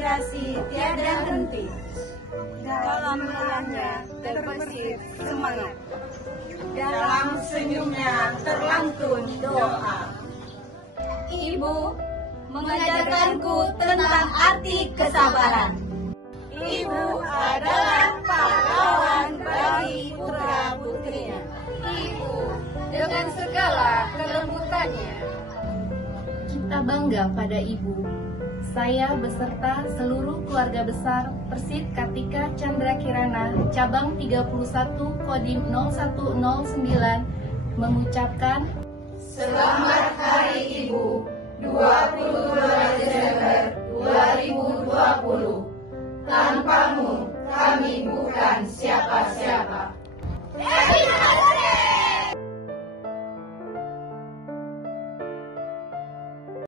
inspirasi tiada henti. Dalam lengannya terbesit semangat. Dalam senyumnya terlantun doa. Ibu mengajarkanku tentang arti kesabaran. Ibu adalah pahlawan bagi putra-putrinya. Ibu dengan segala kelembutannya. Kita bangga pada Ibu. Saya beserta seluruh keluarga besar Persit Kartika Chandra Kirana Cabang 31 Kodim 0109 mengucapkan Selamat Hari Ibu 22 Desember 2020. Tanpamu kami bukan siapa-siapa.